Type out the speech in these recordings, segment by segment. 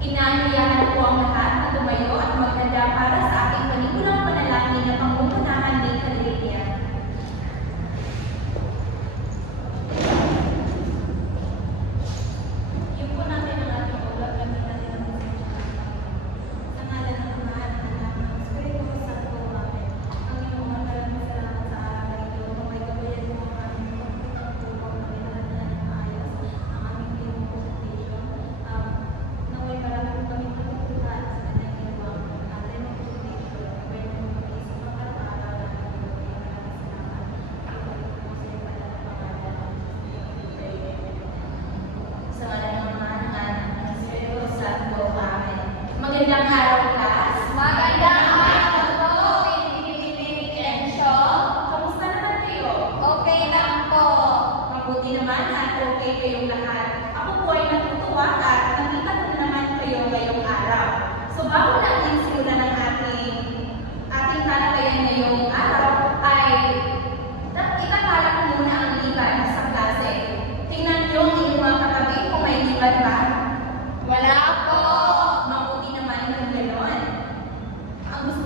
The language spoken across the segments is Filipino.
Inaanyayahan ko ang lahat na tumayo at maghanda para sa aking panigulang panalangin na pangungunahan ni Kaliliya. Yung po natin ang ating ulat, namin natin ang sa ngalan ng Ama at ng Anak ng Espiritu Santo. Amen. Panginoon, maraming salamat sa araw na ito. May gabayan mo ang aming pagpupang na ng maayos ang aming presentation. Naway marami kami pagkukulaan sa kanyang ginawang ating presentation. Pwede mo kami sa mga araw-araw na sa ngalan ng Ama, ng Anak, ng Espiritu Santo. Amen. Magandang araw, class. Magandang araw po, Pinipili Ensyo. Kamusta naman kayo? Okay lang po. Mabuti naman at okay kayong lahat. Ako po ay natutuwa at nakita ko na naman kayo ngayong araw. So bago natin simulan ng ating talakayan ngayong araw ay itatala ko muna ang liban sa klase. Tingnan niyo ang inyong mga katabi kung may liban ba. Wala po. Mabuti naman ng gano'n. Ang gusto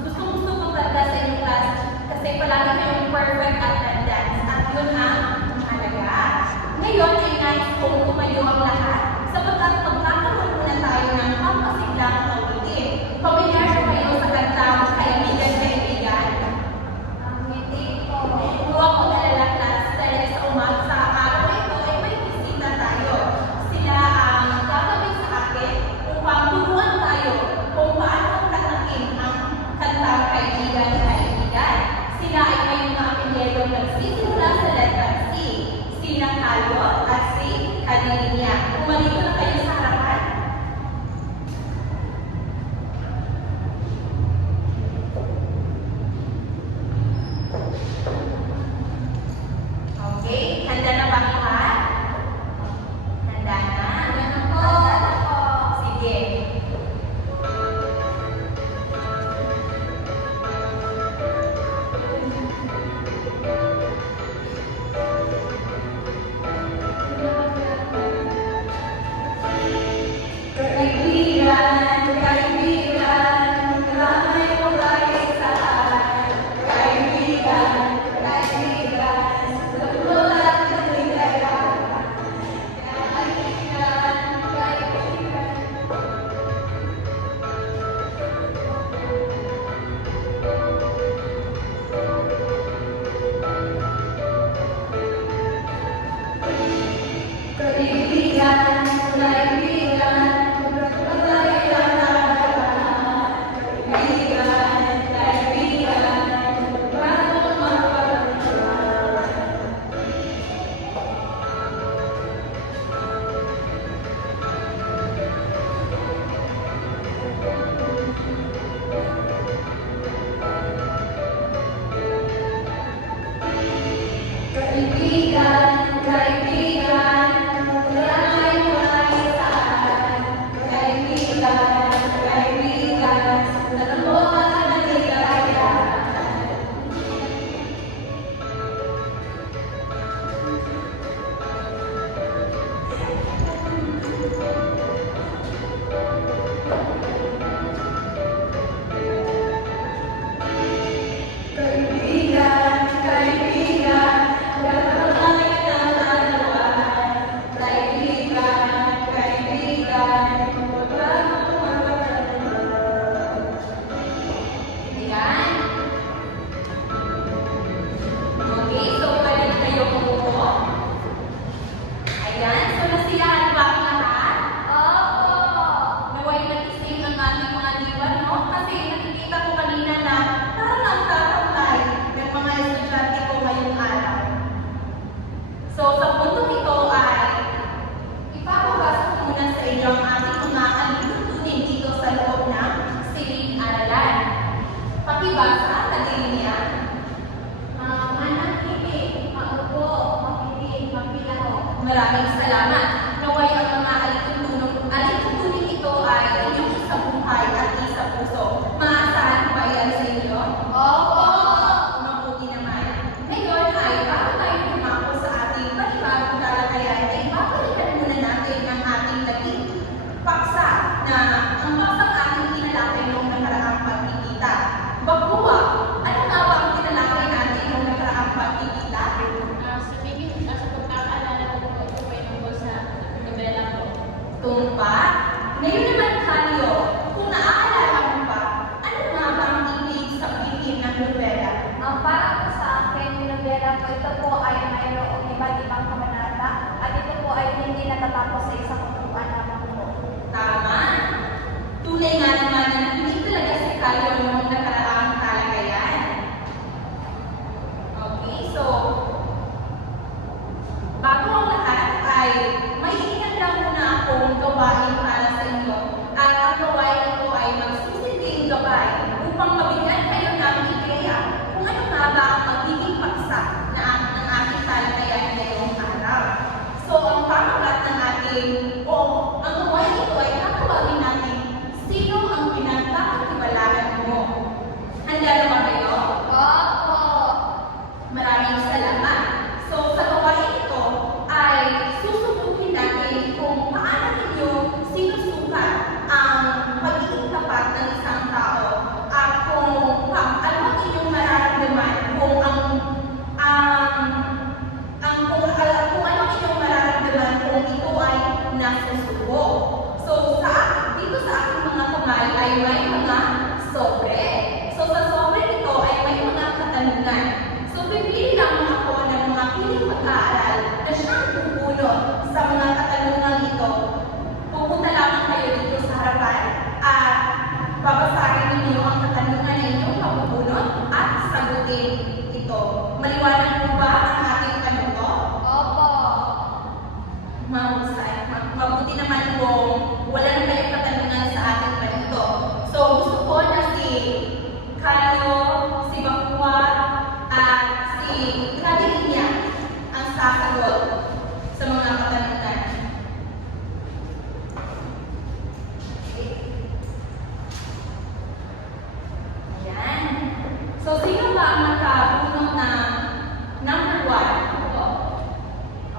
Tumpak. Ngayon naman tayo, kung naaalala mo pa, ano nga ba ang ibig sabihin ng nobela? Ang para po sa akin, yung nobela po, ito po ay mayroong iba't ibang kabanata at ito po ay hindi natatapos sa isang upuan lamang po. Tama. Tunay nga naman na hindi talaga si Calio noong nakaraang talakayan. Okay, so, bago ang lahat ay may iingat muna akong gawain para sa inyo. At ang gawain ito ay magsisilbing gabay upang mabigyan kayo ng ideya kung ano nga ba ang magiging paksa ng ating talakayan ngayong araw. So, ang pamagat ng ating ang gawain ito ay tatawagin natin sino ang pinagkakatiwalaan mo. Handa na ba kayo? Opo! Maraming salamat. So, sa gawain ito ay susubukin natin kung paano ninyo sinusukat ang pagiging tapat ng isang tao at kung ano ang inyong mararamdaman kung kung ano ang inyong mararamdaman kung ito ay nasusubo. So, dito sa aking mga kamay ay may mga sobre. So, sa sobre nito ay may mga katanungan. So, pipili lamang ako ng mga piling mag-aaral na siyang pupulot sa mga katanungan ito. Pupunta lamang kayo dito sa harapan at babasahin ninyo ang katanungan na inyong mapupulot at sagutin ito. Maliwanag po ba ang ating tanong ko? Opo! Mahusay. Mabuti naman kung wala na kayong katanungan sa ating ganito. So, gusto ko na si Calio, si Bakua, at si Cadillac ang sasagot sa mga katanungan. Okay. Ayan. So, sino ba ang nakabunot na number 1? Ako.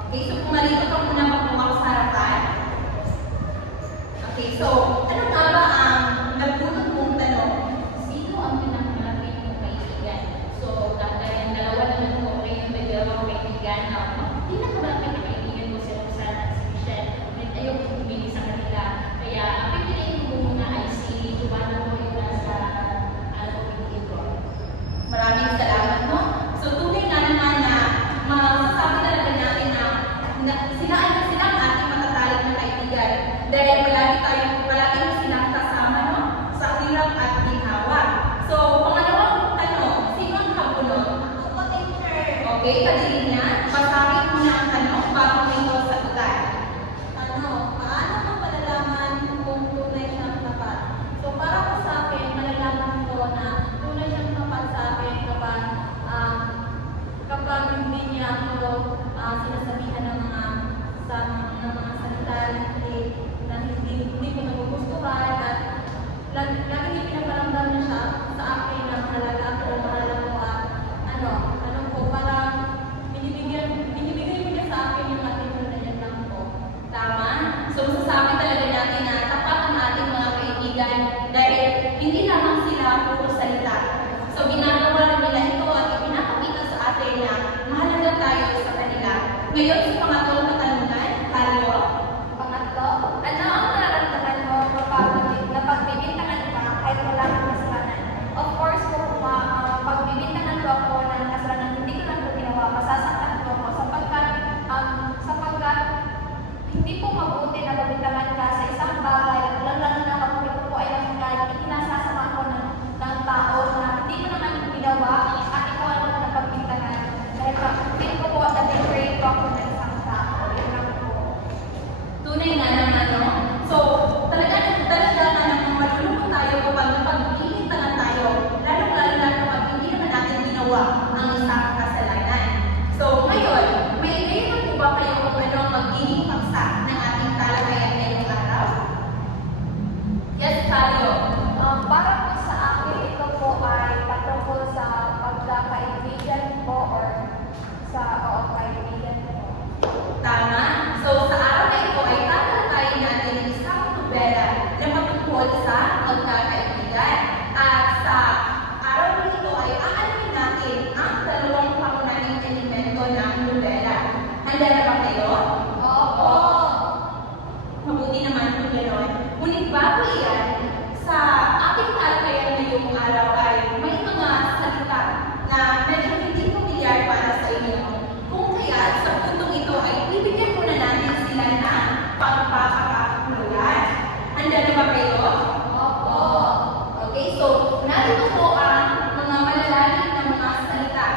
Okay, so pumalito ka muna magpumak sa harapan. Okay, so ano nga ba ang nabunot mong tanong? Sino ang pinakamalapit mong kaibigan? So, dahil dalawa naman po kayo may dalawang kaibigan. Pinakamalapit na kaibigan mo si Roxanne at si Michelle. Ayaw ko bumili sa kanila. Kaya, ang pipiliin ko muna ay si Giovanna mo yung nasa pipiliin ko. Maraming salamat, no? So tunay nga naman na masasabi talaga natin na sila ang ating matatalik na kaibigan. Dahil palagi mo silang kasama, no? Sa hirap at ginhawa. So, pangalawang tanong, sino ang kabunot? Opo, teacher! Okay, Cadillac, basahin mo na ang tanong bago mo ito sagutan. Paano mo malalaman kung tunay siyang tapat? So, para po sa akin, malalaman ko na tunay siyang tapat sa akin kapag hindi niya ako sinasabihan ng mga salita na hindi ko nagugustuhan at lagi niya pinaparamdam na siya sa akin na mahalaga ako o mahal ako at ano ko, parang binibigyan gano'n. Ngunit bago iyan, sa ating talakayan ngayong araw ay may mga salita na medyo hindi pamilyar para sa inyo. Kung kaya sa puntong ito ay bibigyan muna natin sila ng pagpapakahulugan. Handa na ba kayo? Opo. Okay, so narito po ang mga malalalim na mga salita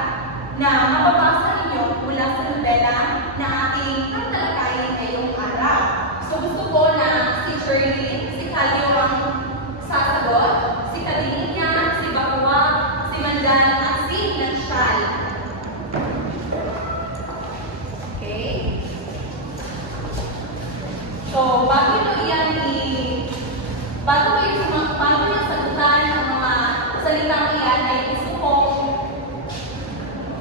na mababasa ninyo mula sa nobela na ating tatalakayin ngayong araw. So gusto ko na si Shirley, si Calio ang sasagot, si Cadinia, si Bakua, si Mandan, at si Nansyal. Okay? So, bago nyo sagutan ang mga salitang iyan ay gusto kong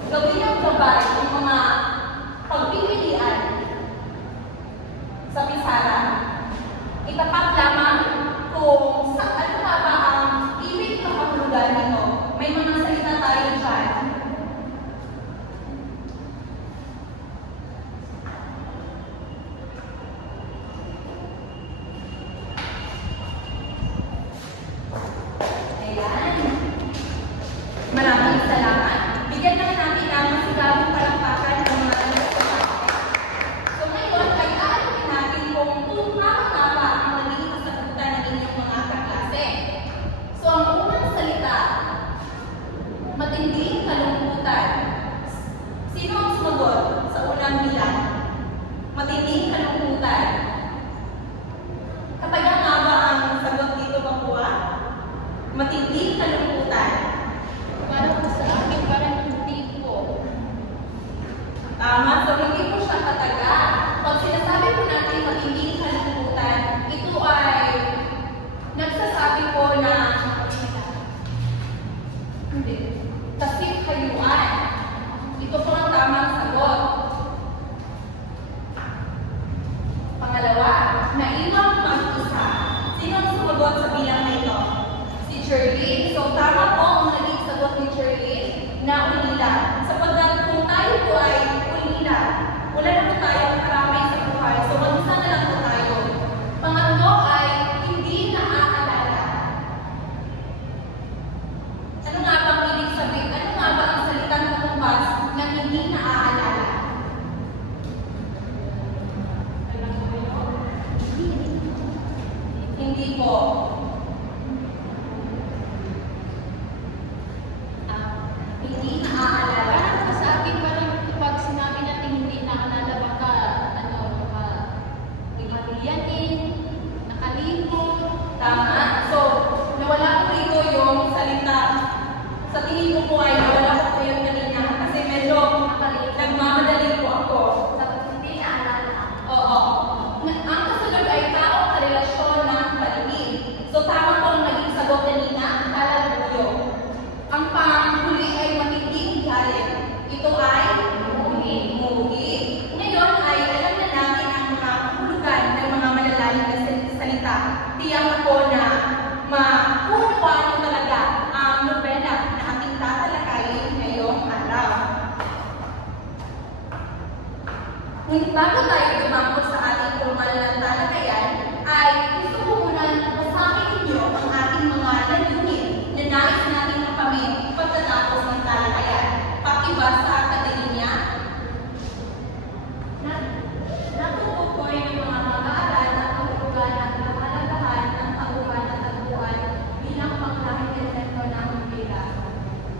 gawin ang gabay ng mga pagpipilian sa pisara. Itapat lamang kung ano nga ba ang ibig na kahulugan nito. May mga salita tayo dyan. Ayan. Maraming salamat. Bigyan na natin ang masigabong palakpakan ng mga anak ko. So ngayon ay aalamin natin kung tama ba ang magiging kasagutan ng inyong mga kaklase. So ang unang salita, matinding kalungkutan. Sino ang sumagot sa unang bilang? Matinding kalungkutan. Katagang nga ba ang sagot dito, Bakua? Matinding kalungkutan. Parang sa akin, parang hindi po. Tama, so hindi po siya kataga. Pag sinasabi po natin matinding kalungkutan, ito ay nagsasabi po na hindi, kasip-hayuan. Ito po ang tamang sagot. Pangalawa, naiwang mag-isa. Sino ang sumagot sa bilang na ito? Si Shirley. So tama po ang naging sagot ni Shirley na ulila. Sapagkat kung tayo po ay ulila, wala na po tayong karamay sa buhay. So mag-isa na lang po tayo. Pangatlo ay hindi naaalala. Ano nga ba ang ibig sabihin? Ano nga ba ang salitang katumbas na hindi naaalala? Hindi po. Hindi naaalala. Parang sa akin, parang pag sinabi natin hindi naalala, baka, imatilyanin, nakalimot. Tama. So, nawala po rito yung salita. Sa tingin ko po ay nawala po yung kanina kasi medyo nagmamadali po ako. Hindi naalala. Oo. Ang kasunod ay taong karelasyon ng paligid. So, tama po ang naging sagot kanina, kalabuyo. Ang panghuli ay matinding galit. Ito ay mugi. Ngayon ay alam na natin ang mga kahulugan ng mga malalalim na salita. Tiyak ako na maunawaan mo talaga ang nobela na ating tatalakayin ngayong araw. Ngunit bago tayo dumako sa ating formal na talakayan, ay gusto ko muna basahin ninyo ang ating mga layunin na nais natin makamit pagkatapos ng talakayan. Pakibasa at Cadinia. Natutukoy ng mga mag-aaral na kahulugan at kahalagahan ng tauhan at tagpuan bilang panglahing elemento ng nobela.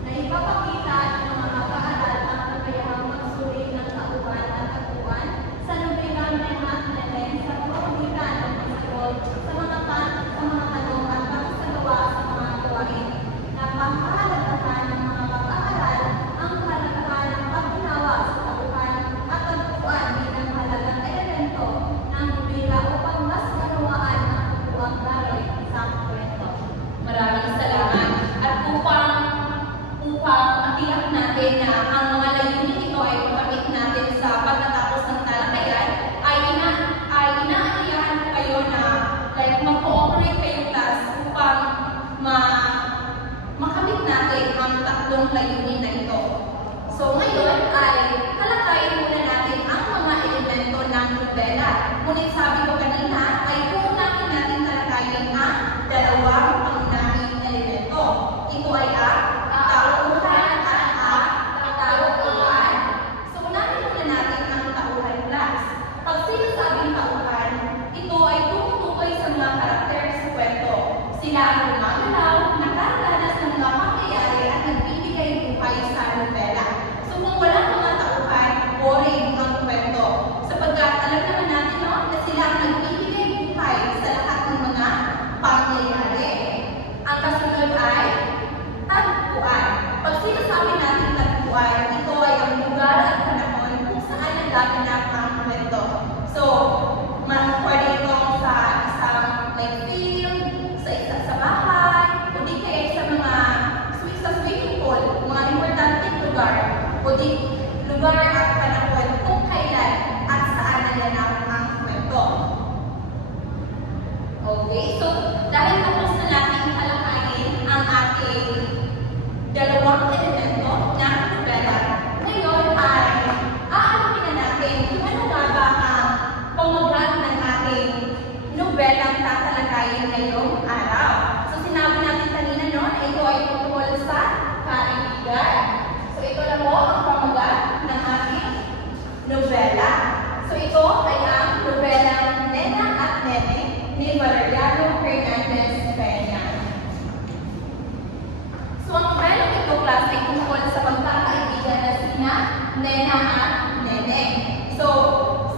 Na ipapakita ng mga mag-aaral ang kakayahang magsuri ng tauhan at tagpuan sa nobela na natin sa pamamagitan ng pagsagot sa mga tanong at pagsasagawa sa mga gawain. Napahalagahan ng mga mag-aaral ang kahalagahan ng pag-unawa sa tauhan at tagpuan bilang halagang elemento ng nobela upang mas manawaan ang tagpuang daloy sa kwento. Maraming salamat. At upang matiyak natin na ang mga layunin ito ay makamit natin sa pagkatapos ng talakayan, ay inaanyayahan ko kayo na mag-cooperate kayo class upang makamit natin ang tatlong layunin na ito. So ngayon ay talakayin muna natin ang mga elemento ng nobela. Ngunit sabi ko kanina ay uunahin Sila ang gumagalaw, nakaranas ng mga pangyayari at nagbibigay buhay sa nobela. So kung walang mga tauhan, boring ang kwento. Sapagkat alam naman natin no, na sila ang nagbibigay buhay sa lahat ng mga pangyayari. Ang kasunod ay tagpuan. Pag sinasabi natin tagpuan, ito ay ang lugar at panahon kung saan nagaganap ang kwento. So, pwede itong sa isang like field, sa bahay, o di kaya sa mga sa swimming pool, mga importanteng lugar, o di lugar at panahon kung kailan at saan naganap ang kwento. Okay, so dahil tapos na natin talakayin ang ating dalawang elemento ng nobela, ngayon ay aalamin na natin kung ano nga ba ang pamagat ng ating nobelang tatalakayin ngayong araw. So sinabi natin kanina no, na ito ay tungkol sa kaibigan. So ito na po ang pamagat ng ating nobela. So ito ay ang nobelang Nena at Nene ni Valeriano Hernandez Peña. So ang nobelang ito, class, ay tungkol sa pagkakaibigan na sina Nena at Nene. So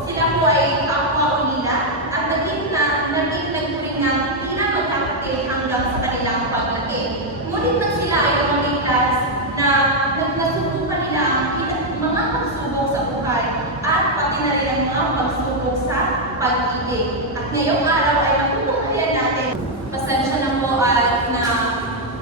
sila po ay kapwa nila at naging nagturing ng hindi na magkakapatid hanggang sa kanilang paglaki. Ngunit nang sila ay dumating class na nasubukan nila ang mga pagsubok sa buhay at pati na rin ang mga pagsubok sa pag-ibig. At ngayong araw ay matutunghayan natin. Pasensya na po at na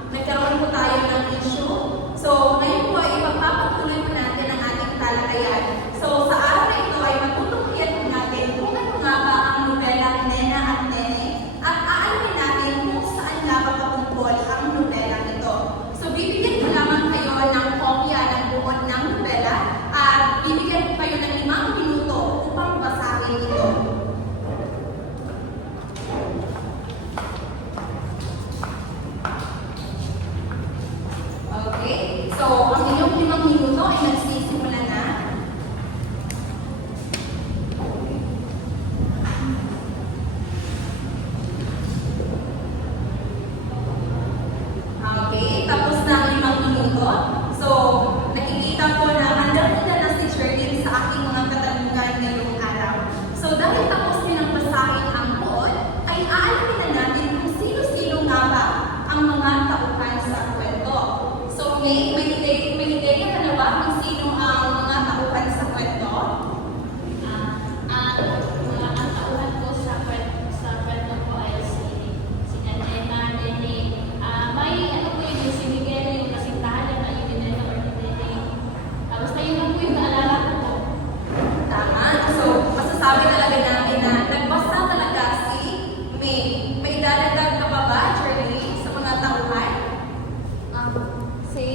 nagkaroon po tayo ng issue. So ngayon po ay ipagpapatuloy po natin ang ating talakayan. So sa araw na ito ay matutunghayan po natin kung ano nga ba ang nobelang Nena at Nene at aalamin natin kung saan nga ba patungkol ang nobelang ito. So bibigyan ko lamang kayo ng kopya ng buod ng nobela at bibigyan ko kayo ng 5 minuto upang basahin ito. Okay, so ang inyong 5 minuto ay nagsisimula na. Okay, tapos na ang 5 minuto. So, nakikita ko na handa na si Sherlyn sa aking mga katanungan ngayong araw. So, dahil tapos din ang basahin ang buod, ay aalamin na natin kung sino-sino nga ba ang mga tauhan sa kwento. So, may ideya ka na ba kung sino ang mga tauhan sa kwento? Ang tauhan ko sa kwento ko ay si Nena, Nene. May ano po yun, si Miguel, yung kasintahan na yun, Nene or Nene. Basta yun lang po yung naalala ko po. Tama. So, masasabi talaga natin na nagbasa talaga si May. May dadagdag ka pa ba, Shirley, sa mga tauhan? Si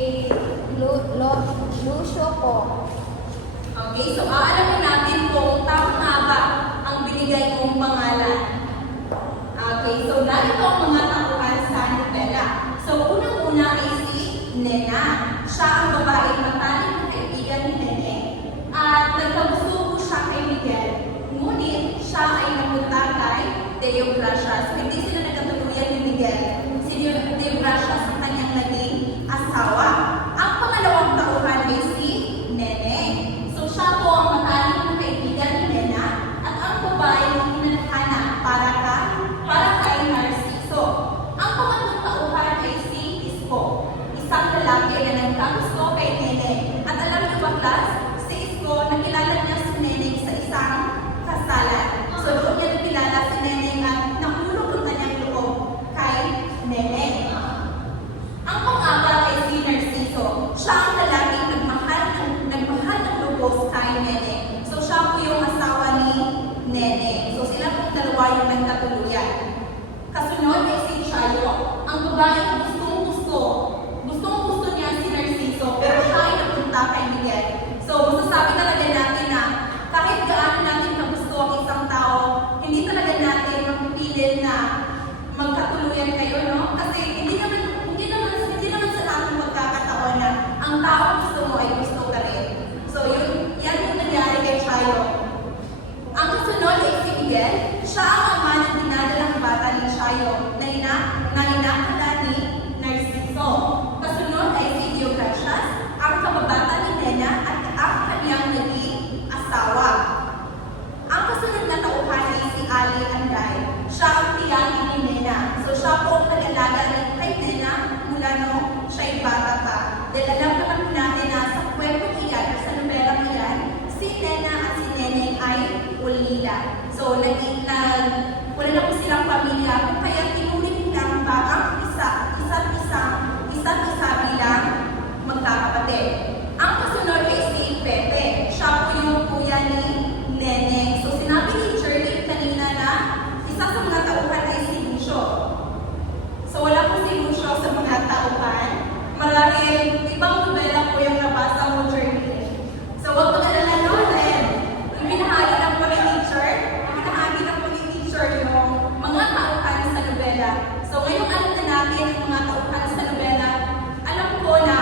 Lucio po. Okay, so aalamin natin kung tama nga ba ang binigay mong pangalan. Okay, so narito ang mga tauhan sa nobela. So, unang-una ay si Nena. Siya ang babaeng matalik na kaibigan ni Nene. At nagkagusto siya kay Miguel. Ngunit, siya ay napunta kay Deo Gracias. Hindi sila nagkatuluyan ni Miguel. Si Deo Gracias ang kanyang naging asawa. Ang pangalawang tauhan ay si Nene. So, siya po ang matalik na kaibigan ni Nena. At ang babaeng hinanakana para kay Narciso. Ang pangatlong tauhan ay si Isko. Isang lalaki na nagkagusto kay Nene. At alam niyo ba, class, si Isko, nakilala niya si Nene sa isang kasalan. So, doon niya nakilala si Nene at nahulog ang kanyang loob kay Nene. Ang pang-apat ay si Narciso. Siya ang lalaking nagmahal ng lubos kay Nene. So, siya po yung asawa ni Nene. So, sila pong dalawa yung nagkatuluyan. Kasunod ay si Chayo. Ang babaeng gustong-gusto niya si Narciso, pero siya ay napunta kay Miguel. So, masasabi talaga natin na kahit gaano natin kagusto ang isang tao, hindi talaga natin mapipilit na magkatuluyan kayo, no? Kasi hindi naman sa lahat ng pagkakataon na ang tao gusto mo ay gusto ka rin. So, yan yung nangyari kay Chayo. Ang kasunod ay si Miguel. Siya ang ama ng dinadalang bata ni Chayo na na inakala ni Narciso. Kasunod ay si Deogracias, ang kababata ni Nena at ang kanyang naging asawa. Ang kasunod na tauhan ay si Ali Anday. Siya ang tiyangin ni Nena. So siya po ang nag-alaga kay Nena mula nung siya'y bata pa. Dahil alam naman po natin na sa kwentong iyan, sa nobelang iyan, si Nena at si Neneng ay ulila. So wala na po silang pamilya, kaya tinuring nilang ba ang isa't isa bilang magkakapatid. Ang kasunod ay si Pepe. Siya po yung kuya ni Neneng. So sinabi ni Jerry kanina na isa sa mga tauhan ay si Lucio. So wala po si Lucio sa mga tauhan. Maraming ibang nobela po yung nabasa mo, Jerry. So wag mag-alala noon dahil ibinahagi lang po ni teacher yung mga tauhan sa nobela. So ngayong alam na natin ang mga tauhan sa nobela, alam ko na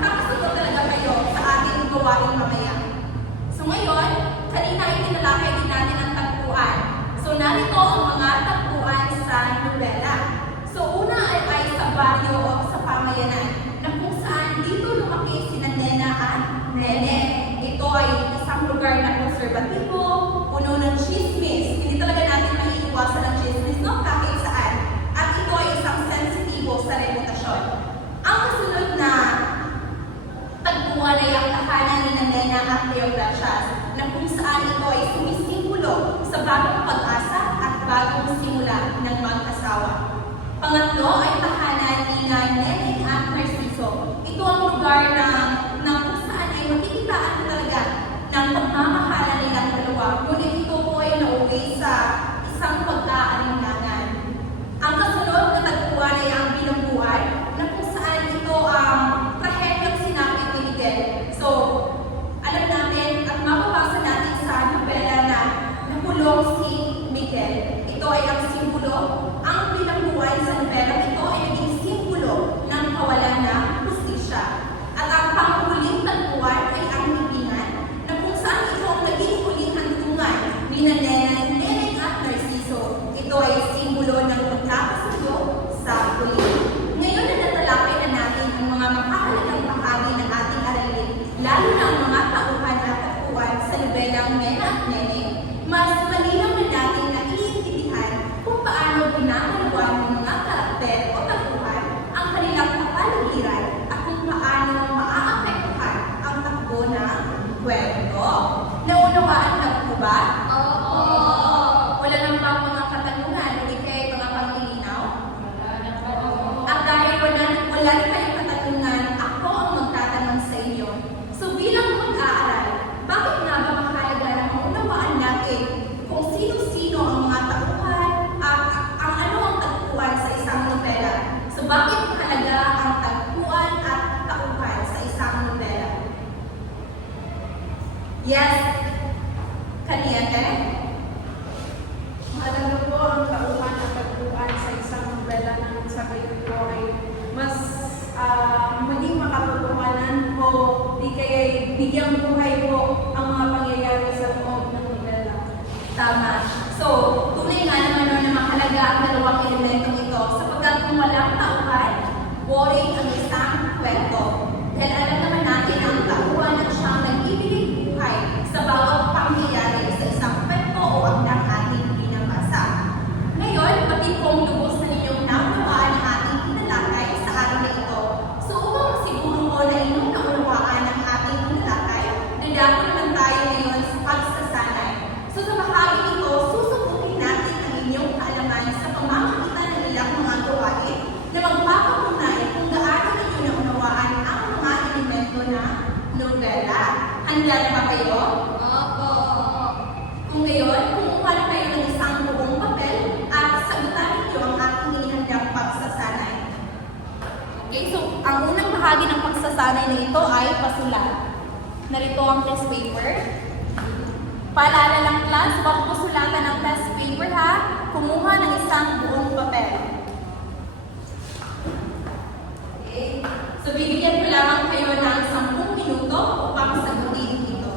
makakasunod talaga kayo sa ating gawain mamaya. So ngayon, kanina ay tinalakay din natin ang tagpuan. So narito ang mga tagpuan sa nobela. So una ay sa baryo o sa pamayanan na kung saan dito lumaki sina Nena at Nene. Ito ay isang lugar na konserbatibo, puno ng chismis. Hindi talaga natin maiiwasan ang chismis, no? Kahit saan. At ito ay isang sensitibo sa reputasyon. Ang kasunod na tagpuan ay ang tahanan ni Nena at Deogracias, na kung saan ito ay sumisimbolo sa bagong pag-asa at bagong simula ng mag-asawa. Pangatlo ay tahanan ni Neneng at Narciso. Ito ang lugar na kung saan ay makikitaan talaga ng pagmamahala nilang dalawa. Ngunit ito po ay nauwi sa isang pagkaalinlangan. Ang kasunod na tagpuan ay ang bilangguan, na kung saan ito ang trahedyang sinabi ni Miguel. So, alam natin at mababasa natin sa nobela na nakulong si Miguel. Ito ay ang simbolo. Ang bilangguan sa nobela ito ay naging simbolo ng kawalan ng hustisya. At ang panghuling tagpuan ay ang libingan, na kung saan ito ang naging huling handungan ni Neneng at Narciso. Ito ay simbolo ng pagkakasundo sa huli. Ngayon na natalakay na natin ang mga makakalagang bahagi ng ating aralin, lalo na ang mga tauhan at tagpuan sa nobelang Nena at Neneng, mas malinaw na natin na iintindihan kung paano ginagalawa ng mga karakter o tagpuan ang kanilang kapaligiran at kung paano maaapektuhan ang takbo ng kwento. Naunawaan na po ba? Oo. Wala nang ba mga katanungan o ikay mga panglilinaw? At dahil wala na kayong katanungan, ako ang magtatanong sa inyo. So bilang mag-aaral, bakit nga ba mahalaga na maunawaan natin kung sino-sino ang mga tauhan at ang ano ang tagpuan sa isang nobela? So bakit mahalaga ang tagpuan at tauhan sa isang nobela? Yes, kaniyate? Mahalaga po ang tauhan at tagpuan sa isang nobela nang sa gayon po ay mas maging makatotohanan po, di kaya bigyang buhay po ang mga pangyayari sa loob ng nobela. Tama. So, tunay nga naman no, na mahalaga ang dalawang elementong ito sapagkat kung walang tauhan, boring ang isang kwento. Dahil alam naman natin ang tauhan at siyang nagbibigay buhay sa bawat pangyayari sa isang kwento o ang ating binabasa. Ngayon, pati kung lubos na ninyong naunawaan ang ating tinalakay sa araw na ito. So, upang masiguro ko na inyong naunawaan ang ating tinalakay, dadako naman tayo ngayon sa pagsasanay. So, sa bahagi nito, susubukin natin ang inyong kaalaman sa pamamagitan ng ilang mga gawain na magpapatunay kung gaano ninyo naunawaan ang mga elemento ng nobela. Handa na ba kayo? Opo. Kung ngayon, kumuha na kayo ng isang buong papel at sagutan ninyo ang ating inihandang pagsasanay. Okay, so ang unang bahagi ng pagsasanay na ito ay pasulat. Narito ang test paper. Paalala lang class, huwag po sulatan ng test paper ha. Kumuha ng isang buong papel. Okay, so bibigyan ko lamang kayo ng 10 minuto upang sagutin ito.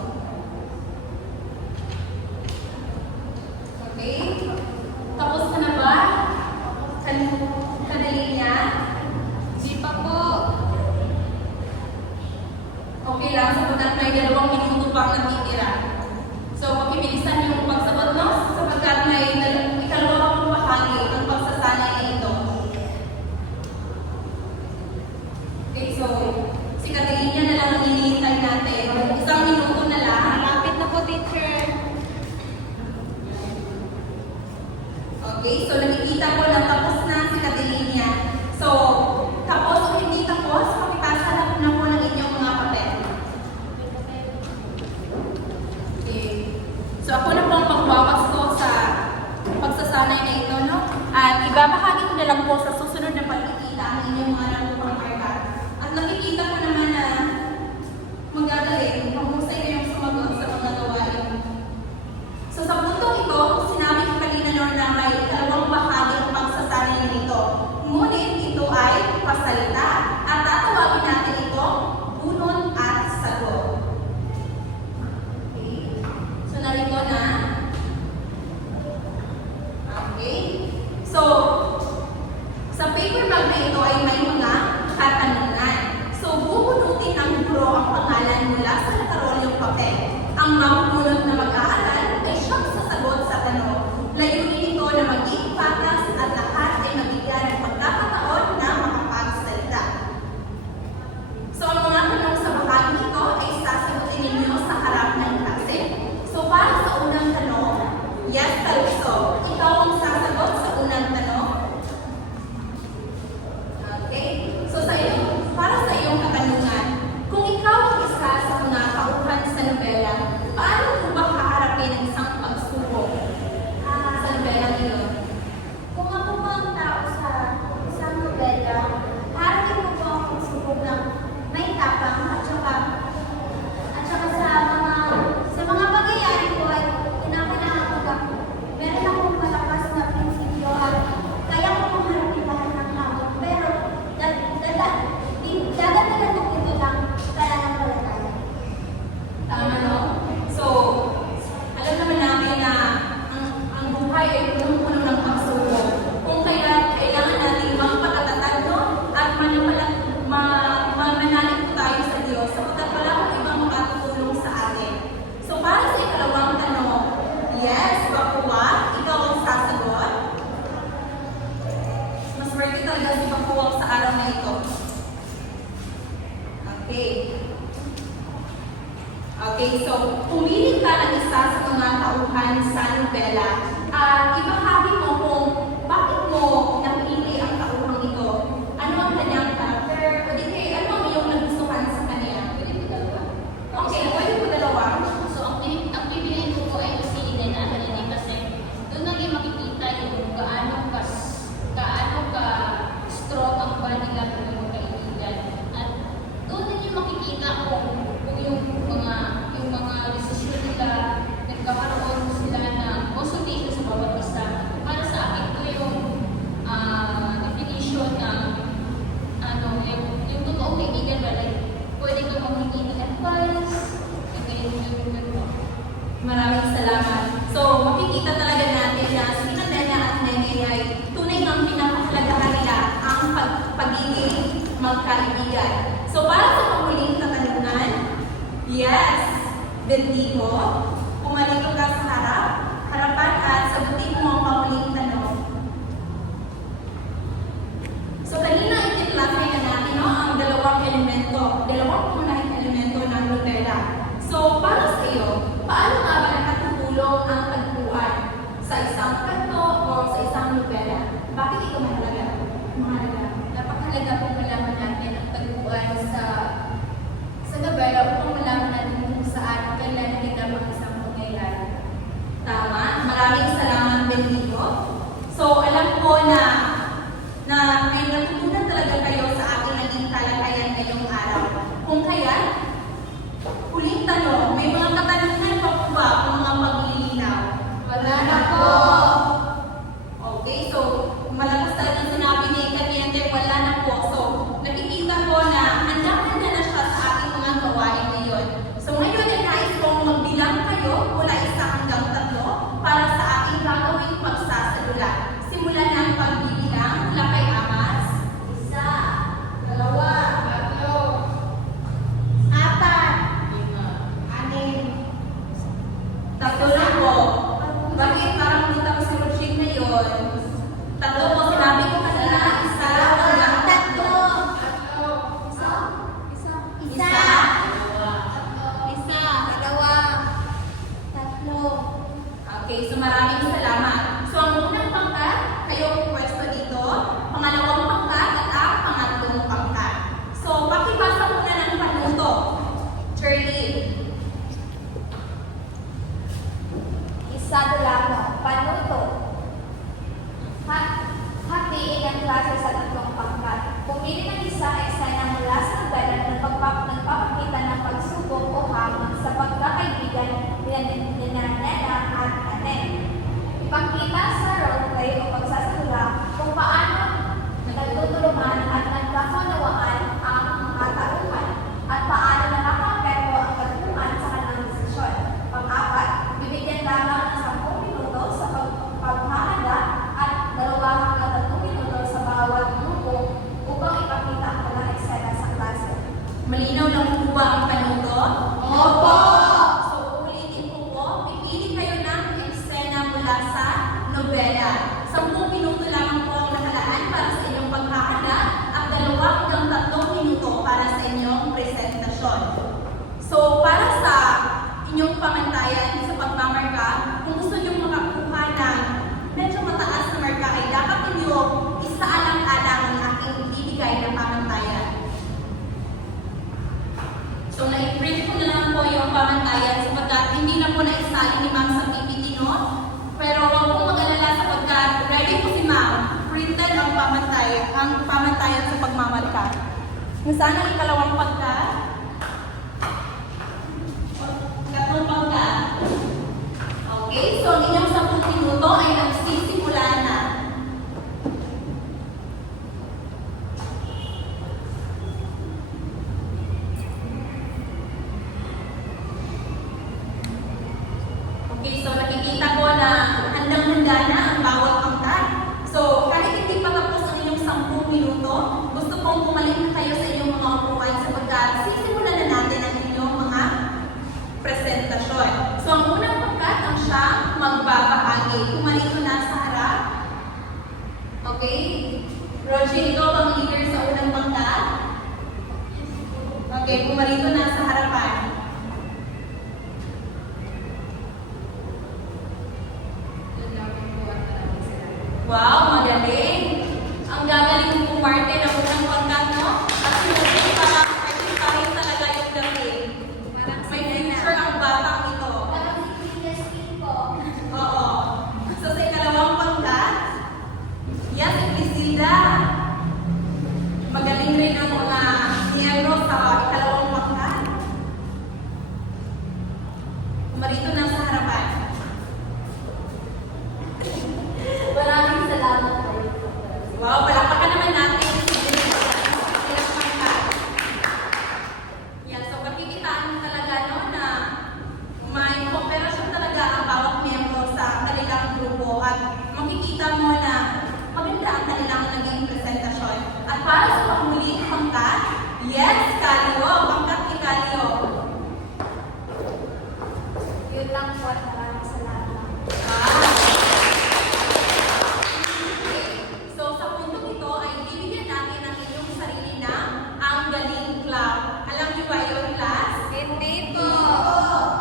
Okay? Tapos ka na ba? ibabahagi ko na lang po sa susunod na pagkikita ang inyong mga nakukuhang marka. At nakikita ko naman na magagaling, mahusay kayong sumagot sa mga gawain. So sa puntong ito, sinabi ko kanina Lord na may dalawang bahagi ang pagsasanay nito. Ngunit ito ay pasalita. At tatawagin natin ito, bunot at sagot. Okay. So narito na. Okay. So, sa paper bag na ito ay may mga katanungan. So, bubunutin ng guro ang pangalan mula sa latarolyong papel. Ang mabubunot na mag-aaral ay siyang sasagot sa tanong. Layunin ito na maging patas at lahat ay mabigyan ng pagkakataon na makapagsalita. So, ang mga tanong sa bahagi nito ay sasagutin ninyo sa harap ng klase. So, para sa unang tanong, yes, Calypso, ikaw ang sasagot sa unang tanong. Okay? So, para sa iyong katanungan, kung ikaw ang isa sa mga tauhan sa nobela, paano mo ba haharapin ang isang pagsubok sa nobela iyon? Kung ako po ang tao sa isang nobela, harapin ko po ang pagsubok ng may tapang at saka sa mga pangyayari ko ay kinakailangan ko na meron akong malakas na prinsipyo at kaya ko pong harapin lahat ng hamon. Pero dadagdagan ko ito lang pananampalataya. Tama, no? So, alam naman natin na ang buhay ay punong-puno ng pagsubok. Kung kailangan natin magpakatatag, no? At mananalig po tayo sa Diyos, sapagkat wala kang ibang makatutulong sa atin. So, para sa ikalawang tanong, yes, Bakuwa, ikaw ang sasagot. Mas worth it talaga si Bakuwa sa araw na ito. Okay. Okay, so pumili ka ng isa sa mga tauhan sa nobela at ibahagi mo kung bakit mo napili ang tauhang ito. Ano ang kanyang character? O di kaya ano ang iyong nagustuhan sa kanya? Pwede ko dalawa. Okay, pwede po dalawa. So, ang pipiliin ko po ay si Nena Halini kasi doon naging makikita yung gaano ka strong ang baligan ng mga kaibigan. At doon naging makikita kung yung mga desisyon nila, nagkakaroon sila ng consultation sa bawat isa. Para sa akin, ito yung definition ng yung totoong kaibigan ba, like, pwede kang maghingi ng advice, yung gano'n. Maraming salamat. So, makikita talaga natin na si Nena at Nene ay tunay ng pinakahalagahan nila ang pagiging magkaibigan. So, para sa panghuling katanungan, yes, Bendito, pumalito ka sa harapan at sagutin mo ang panghuling tanong. So, kanina itiklase na natin ang dalawang pangunahing elemento ng nobela. So, para sa iyo, paano nga ba nakatutulong ang tagpuan sa isang kanto o sa isang nobela? Bakit ito mahalaga? Napakahalaga pong malaman natin ang tagpuan sa nobela upang malaman natin kung saan kailan naging ang isang Pumili ng isa eksena mula sa nobela na nagpapakita ng pagsubok o hamon sa pagkakaibigan ni Nena at Anet. Ipakita sa roleplay o pagsasala kung paano nagtutulungan at nagkakunawaan ang mga tauhan at paano nakakapekto ang tagpuan sa kanilang desisyon. Pang-apat, bibigyan lamang ng 10 minuto sa paghahanda at 2 hanggang 3 minuto sa bawat grupo upang ipakita ang mga eksena sa klase. Malinaw lang po ba ang tanong ko? Opo! So, uulitin po, pipili kayo ng eksena mula sa nobela. 10 minuto lamang po ang nakalaan para sa inyong paghahanda at 2 hanggang 3 minuto para sa inyong presentasyon. So, para sa inyong pamantayan sa pagmamarka, kung gusto nyo makakuha ng medyo mataas na marka ay dapat ninyo isaalang-alang ang aking ibibigay na pamantayan. So, na-print ko na lang po yung pamantayan sapagkat hindi na po naisalin ni Ma'am sa PPT, no? Pero huwag po mag-alala sapagkat ready po si Ma'am. Printed ang pamantayan sa pagmamarka. Nasaan ang ikalawang pagka? Katlong pagka. Okay, so ang inyong 10 minuto ay nagsisimula na. Okay, so nakikita ko na handang-handa na ang bawat pangkat. So, kahit hindi pa tapos ang inyong 10 minuto, gusto kong bumalik na kayo sa inyong mga upuan sapagkat sisimulan na natin ang inyong mga presentasyon. So, ang unang pangkat ang siya magbabahagi. Pumarito na sa harap. Okay? Roger, ikaw ang leader sa unang pangkat. Okay, pumarito na sa harapan. Wow, magaling! Ang gagaling po Marte ng unang pangkat, no? At sinunod para artistahin talaga yung galing. May future ang batang ito. Parang si Princess King po. Oo. So sa ikalawang pangkat, yan si Priscilla. Magaling rin ang mga miyembro sa ikalawang pangkat. Marito na sa harapan. Maraming salamat po. Wow, palakpakan naman natin si Priscilla. Yan, so makikitaan mo talaga no, na may kooperasyon talaga ang bawat miyembro sa kanilang grupo at makikita mo na maganda ang kanilang naging presentasyon. At para sa panghuling pangkat, yes, Kalyo, pangkat ni Kalyo. Yun lang po at maraming salamat. So sa puntong ito ay bibigyan natin ang inyong sarili na ang galing club. Alam niyo ba yun, class? Hindi po.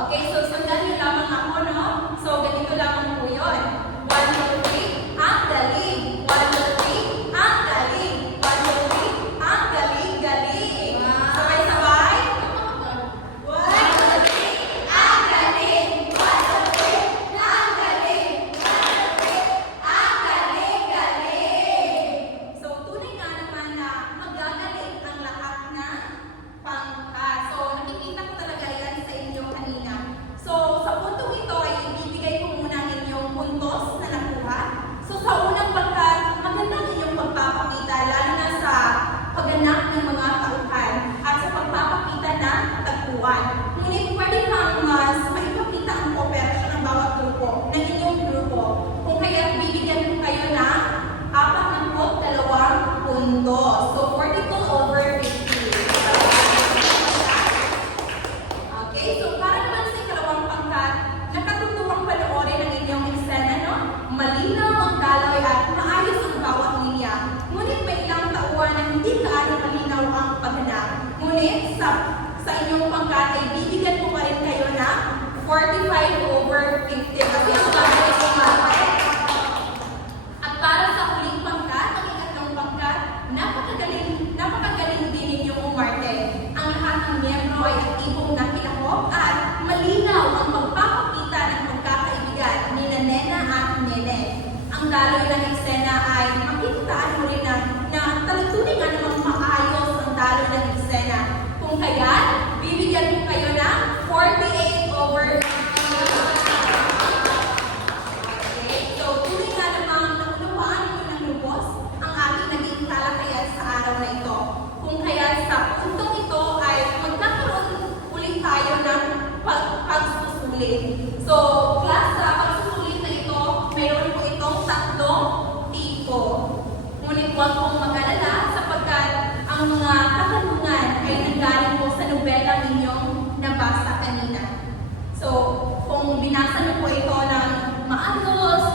Okay, so sundan niyo lamang ako, no? So ganito lamang po yun. 1, 2, 3, ang galing. 1, 2, 3, ang galing. 1, 2, 3, ang galing, galing. Sabay-sabay. 1, 2, 3, ang galing. 1, 2, 3, ang galing. 1, 2, 3, ang galing, galing. So tunay nga naman na magagaling ang lahat na pangkat. So nakikita ko talaga yan sa inyo kanina. So sa puntong ito ay ibibigay ko muna ang inyong puntos na nakuha. So sa unang pangkat, magandang inyong pagpapakita lalo na sa pagganap ng mga tauhan at sa pagpapakita ng tagpuan. Ngunit pwede kang mas maipakita ang kooperasyon ng bawat grupo, ng inyong grupo. Kung kaya bibigyan ko kayo ng 42 puntos. So 42 over 50. Okay, so para naman sa ikalawang pangkat, nakatutuwang panoorin ang inyong eksena, no? Malinaw ang daloy at maayos ang bawat linya. Ngunit may ilang tauhan na hindi gaano malinaw ang paghanap. Ngunit sa inyong pangkat ay bibigyan ko pa rin kayo ng 45 over 50. Kasi ang bagay ko at para sa huling pangkat, ang ikatlong pangkat, napakagaling din ninyong umarte. Ang lahat ng miyembro ay aktibong nakilahok at malinaw ang magpapakita ng magkakaibigan ni Nena at Nene. Ang daloy ng eksena ay makikitaan mo rin na talagang tunay nga namang ating talakayan sa araw na ito. Kung kaya sa puntong ito ay magkakaroon ulit tayo ng pagsusulit. So, class, sa pagsusulit na ito, mayroon po itong tatlong tipo. Ngunit huwag pong mag-alala sapagkat ang mga katanungan ay nanggaling po sa nobela ninyong nabasa kanina. So, kung binasa niyo po ito ng maayos,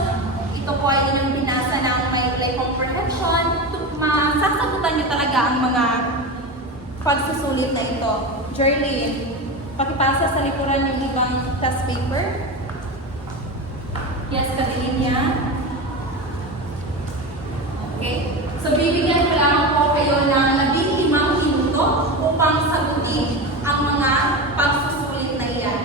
ito po ay inyong binasa ng may comprehension, masasagutan niyo talaga ang mga pagsusulit na ito. Jerlyn, pakipasa sa likuran yung ibang test paper. Yes, katiin niya. Okay. So, bibigyan ko lang po kayo ng 15 minuto upang sagutin ang mga pagsusulit na iyan.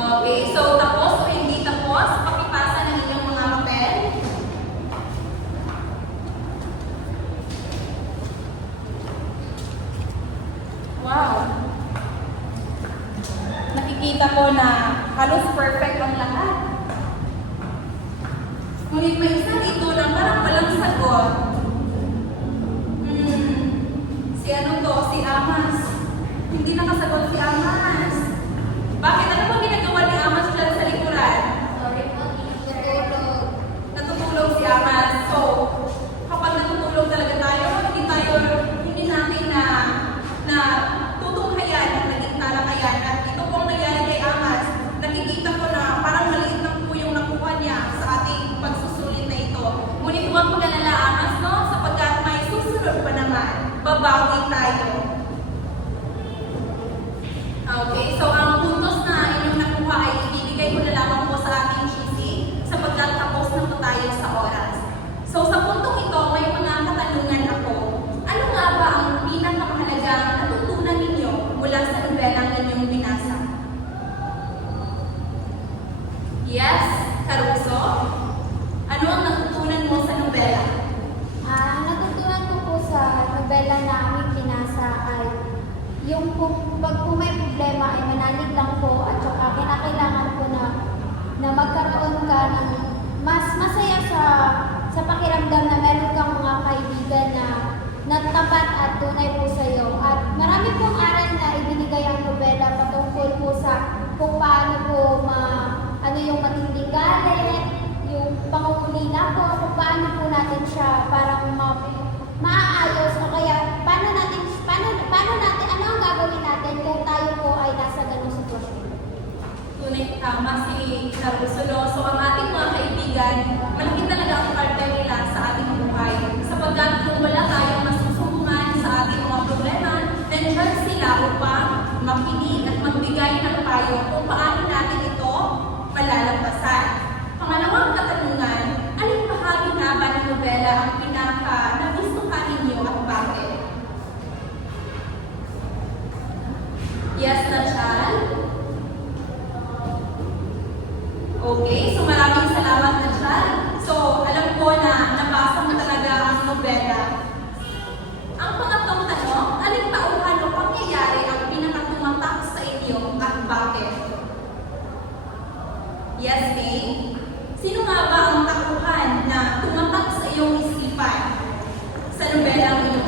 Okay, so tapos o hindi tapos, pakipasa ng inyong mga papel. Wow! Nakikita ko na halos perfect ang lahat. Ngunit may isa dito na parang walang sagot. Si ano to? Si Amas. Hindi nakasagot si Amas. Bakit? Ano ba ginagawa ni Amas dyan sa likuran? Sorry po, teacher. Natutulog si Amas. So, kapag natutulog talaga tayo, hindi natin na tutunghayan at naging talakayan. At ito pong nangyari kay Amas, nakikita ko na parang maliit lang po yung nakuha niya sa ating pagsusulit na ito. Ngunit huwag mag-alala, Amas, no? Sapagkat may susunod pa naman, babawi tayo. Okay, so ang puntos na inyong nakuha ay ibibigay ko na lamang po sa ating GC sapagkat tapos na po tayo sa oras. So sa puntong ito, may mga katanungan ako. Ano nga ba ang pinakamahalagang natutunan ninyo mula sa nobelang inyong binasa? Yes, Caruso? Ano ang natutunan mo sa nobela? Natutunan ko po sa nobela na aming pinasa ay yung pag po may problema ay manalig lang po at saka kinakailangan po na magkaroon ka ng mas masaya sa pakiramdam na meron kang mga kaibigan na tapat at tunay po sa iyo. At marami pong aral na ibinigay ang nobela patungkol po sa kung paano po ano yung matinding galit, yung pangungulila po, kung paano po natin siya parang maaayos o kaya paano natin, ano ang gagawin natin kung tayo po ay nasa ganung sitwasyon. Tunay tama si Caruso. So ang ating mga kaibigan, malaki talaga ang parte nila sa ating buhay. Sapagkat kung wala tayong masusumbungan sa ating mga problema, nandiyan sila upang makinig at magbigay ng payo kung paano natin ito malalampasan. Pangalawang katanungan, alin bahagi nga ba ng nobela ang pinaka-nagustuhan ninyo at bakit? Yes, Nachal? Okay, so maraming salamat, Nachal. So, alam ko na nabasa mo talaga ang nobela. Ang pangatlong tanong, alin tauhan o pangyayari ang pinakatumatak sa inyo at bakit? Yes, May? Sino nga ba ang tauhan na tumatak sa iyong isipan sa nobelang